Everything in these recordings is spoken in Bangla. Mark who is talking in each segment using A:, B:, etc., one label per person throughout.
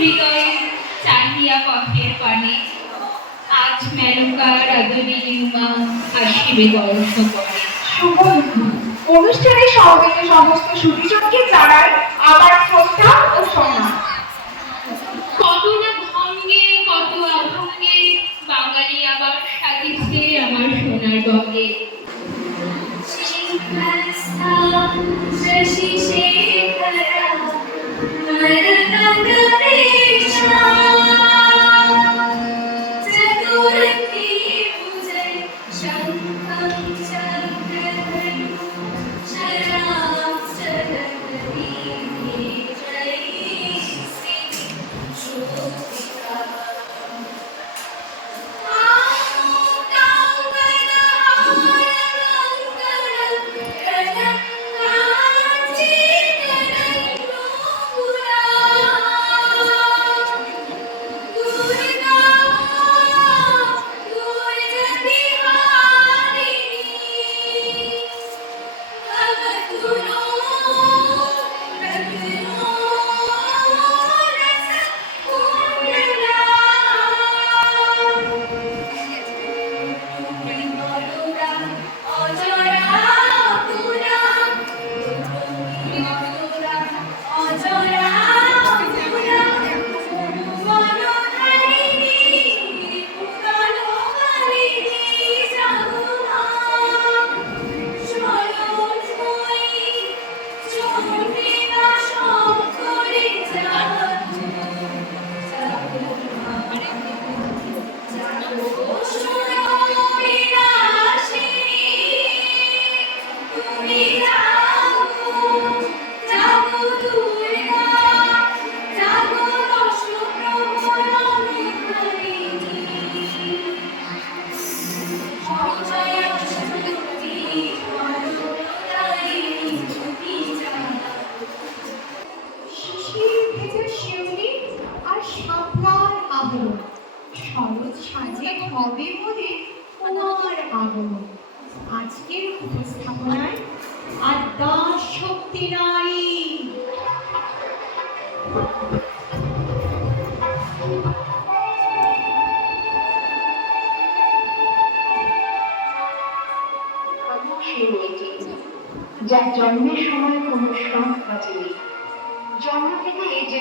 A: হৃদয়ে চাহিয়া পথের পানে আজ মেনকা রজনী নিউমা আসিবে গল্প করে
B: শুভ অনুষ্ঠানে সমবেত সমস্ত সুদীজনকে জানাই আবার শ্রদ্ধা ও সম্মান।
A: কত না ভঙ্গে কত অভঙ্গে বাঙালি আবার সাজিছে আমার সোনার গঙ্গে
B: শিশির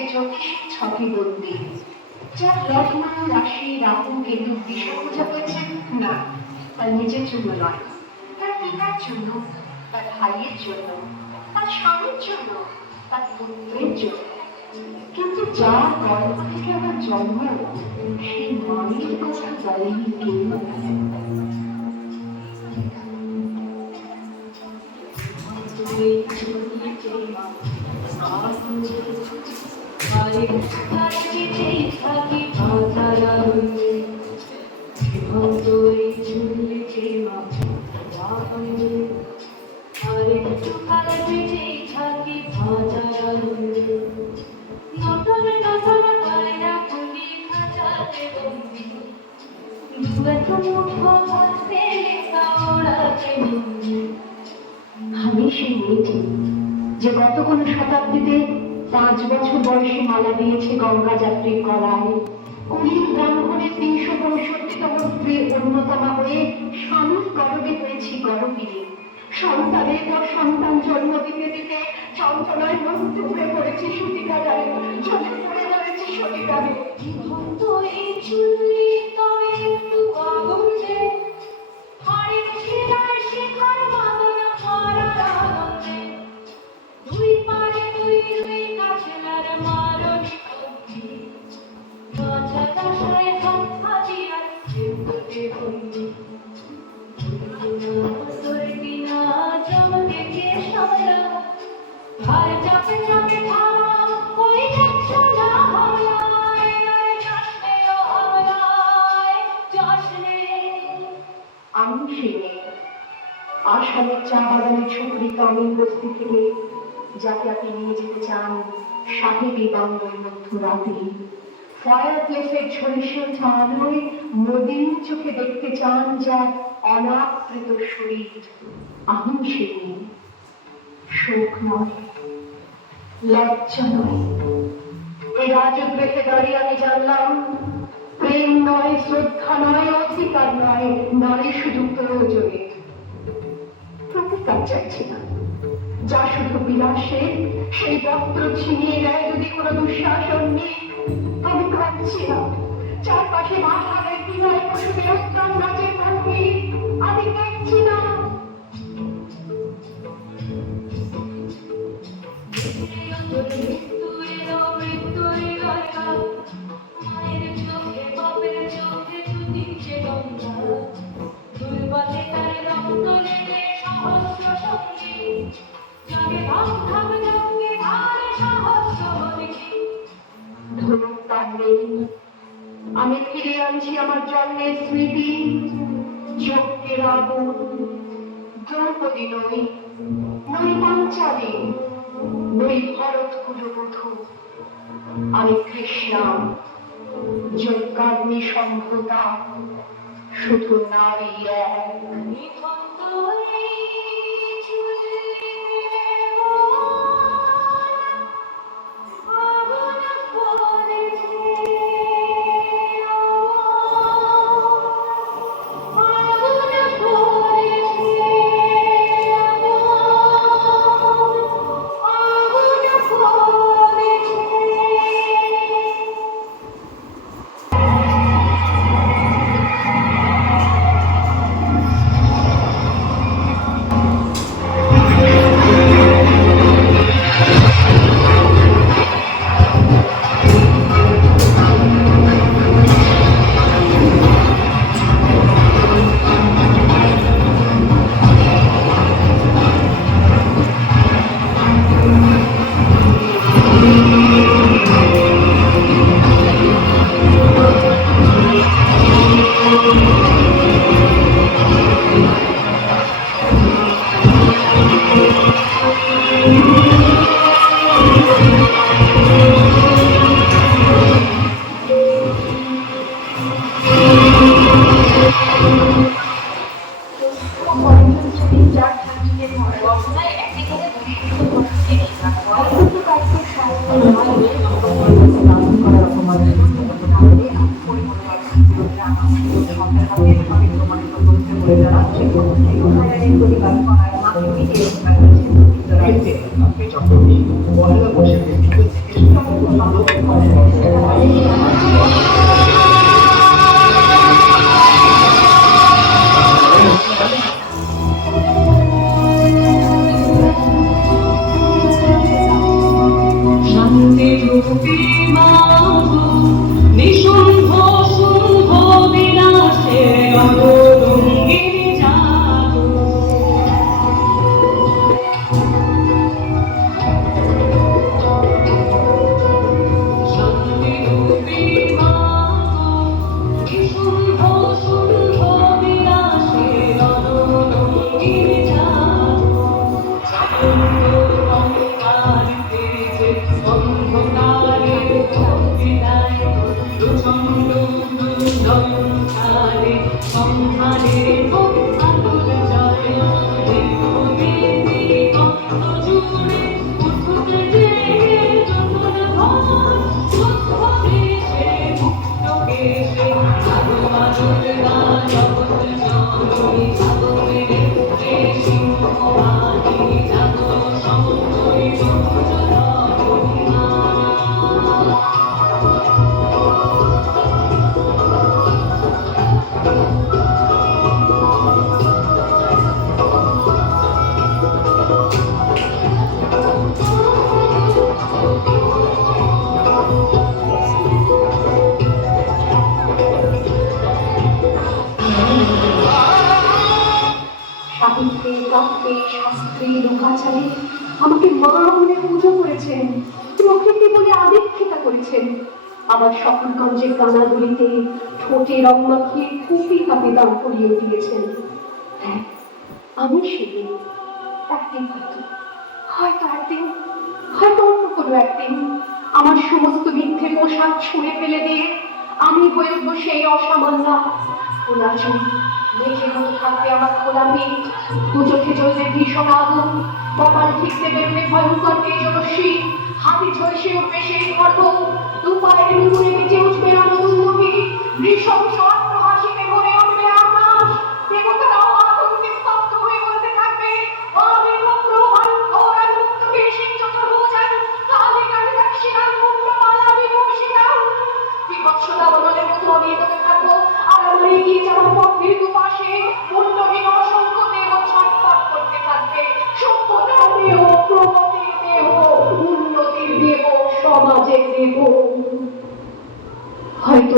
C: যে জ্যোতিষ ছকে বন্দি। যার লগ্ন রাশি রাহু কেতু বিষয় বোঝা হয়েছে না তার নিজের জন্য নয়, তার পিতার জন্য, তার ভাইয়ের জন্য, তার স্বামীর জন্য, তার পুত্রের জন্য। কিন্তু যার গর্ভ থেকে আমার জন্ম, সেই মায়ের কথা বলেনি কেউ আমি সেই মেয়েটি যে গত কোনো শতাব্দীতে পাঁচ বছর বয়সে মালা দিয়েছে গঙ্গা যাত্রীর গলায় কুড়ির ব্রাহ্মণের তিনশো পঁয়ষট্টিতম স্ত্রী অন্যতমা হয়ে স্বামীর গর্বে হয়েছি গর্বিনী সন্তানের পর সন্তান জন্ম দিতে দিতে চঞ্চলায় মুগ্ধ হয়ে পড়েছি সতিকারে চলে পড়ে রয়েছে সতিকারে
B: ভক্ত এই চুল্লি তবে একটু আগুন
C: আমি সেই আসামের চা বাগানের ঝুঁকড়ি কামিল বস্তি থেকে যাকে আপনি নিয়ে যেতে চান, সাহেবী বাংলার মধ্য রাতে ফায়ার প্লেসের ঝলসে আলোয় নদীর চোখে দেখতে চান যার অনাবৃত শরীর আমি মেয়ে শোক নয়, লজ্জা নয়।
D: দাঁড়িয়ে আমি জানলাম, প্রেম নয়, শ্রদ্ধা নয়, অধিকার নয় নারী শুধু প্রয়োজনে। প্রতিকার চাইছি না। যা শুধু বিলাসে, সেই পত্র ছিনিয়ে নেয় যদি কোনো দুঃশাসন নেই। আমি কাঁদছিলাম। চারপাশে মাঠ হাটের বিনয় পশুদের উত্তম গাছের আমি দেখছি দ্রৌপদী নই নই পাঞ্চালী নই ভরত কুলবধূ আমি কৃষ্ণা যজ্ঞাগ্নি সম্ভতা শুধু নারী এক লোকাচারে আমাকে মা বলে পুজো করেছেন প্রকৃতি বলে আদিক্ষিতা করেছেন। আবার সকলগঞ্জের গানাগুলিতে ঠোঁটে রং মাখিয়ে কুপি কাপে দান করিয়ে দিয়েছেন। হ্যাঁ আমি সেদিন একদিন হয়তো হয়তো একদিন, হয়তো অন্য কোনো একদিন আমার সমস্ত মিথ্যে পোশাক ছুঁড়ে ফেলে দিয়ে আমি হয়ে উঠবো সেই অসামান্য খোলা চুল মেঘের মতো থাকবে আমার খোলা পিঠ দু চোখে চলবে ভীষণ আগুন কপাল ঠিকতে বেরোবে ভয়ঙ্কর তেজস্বী হাতে ঝলসে উঠবে সেই খর্ব
E: দু পায়ের উপরে নিচে উঠবে রণভূমি নৃশংস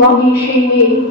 E: 猫咪是因为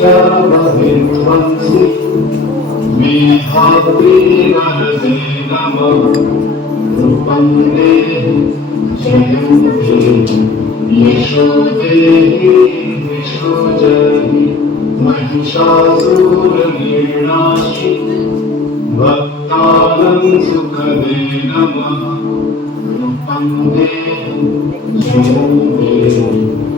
E: কাবাহির মঞ্চে মেহাবীর আরজে নম রূপম দেহি
F: শ্রেয়মুখে यशो देहि यशो जहि महिषासुरनिर्णाशि भक्तानं सुखदे नमः रूपं देहि श्रेयं देहि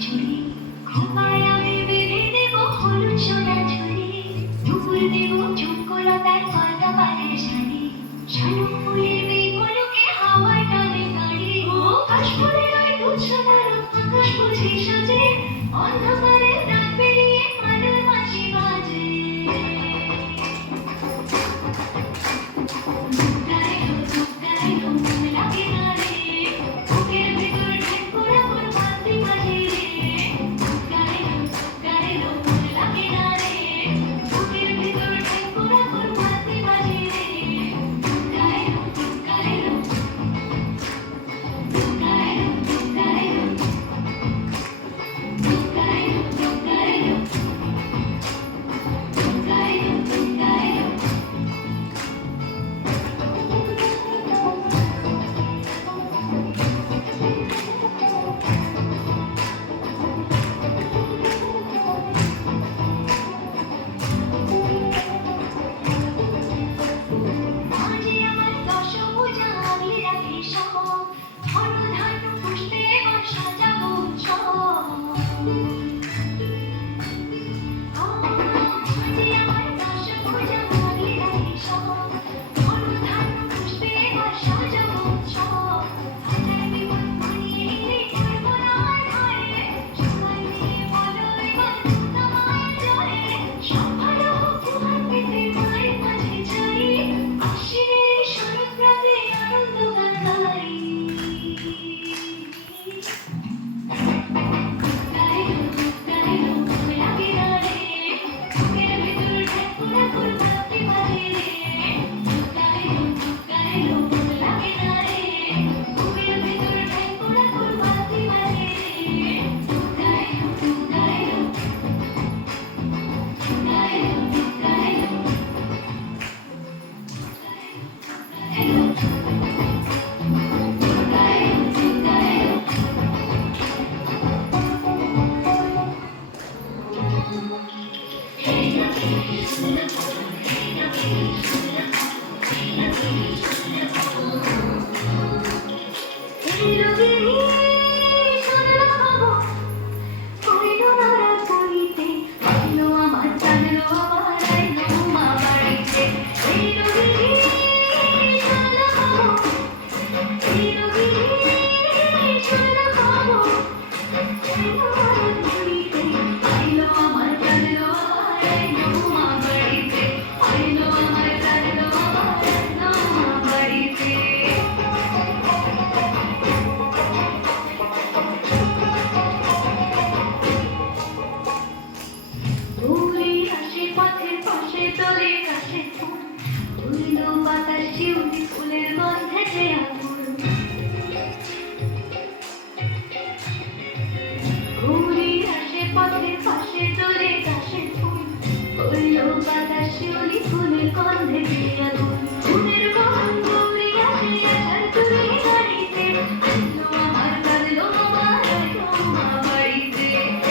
F: to me.
E: Come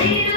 E: এই